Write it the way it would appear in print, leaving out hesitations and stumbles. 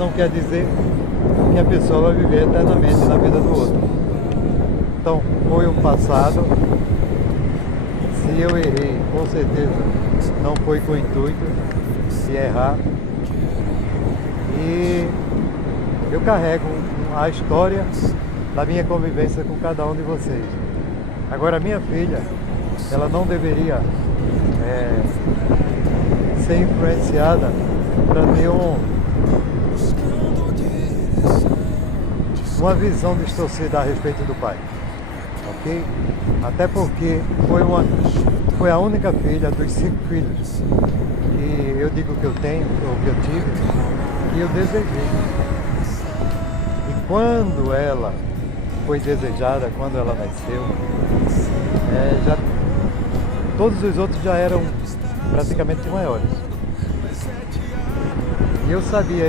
não quer dizer que a pessoa vai viver eternamente na vida do outro. Então, foi um passado. Se eu errei, com certeza não foi com o intuito de errar. E eu carrego a história da minha convivência com cada um de vocês. Agora, minha filha, ela não deveria ser influenciada para ter uma visão distorcida a respeito do pai, ok? Até porque foi a única filha dos 5 filhos que eu digo que eu tenho, ou que eu tive, que eu desejei. E quando ela foi desejada, quando ela nasceu, todos os outros já eram praticamente maiores. E eu sabia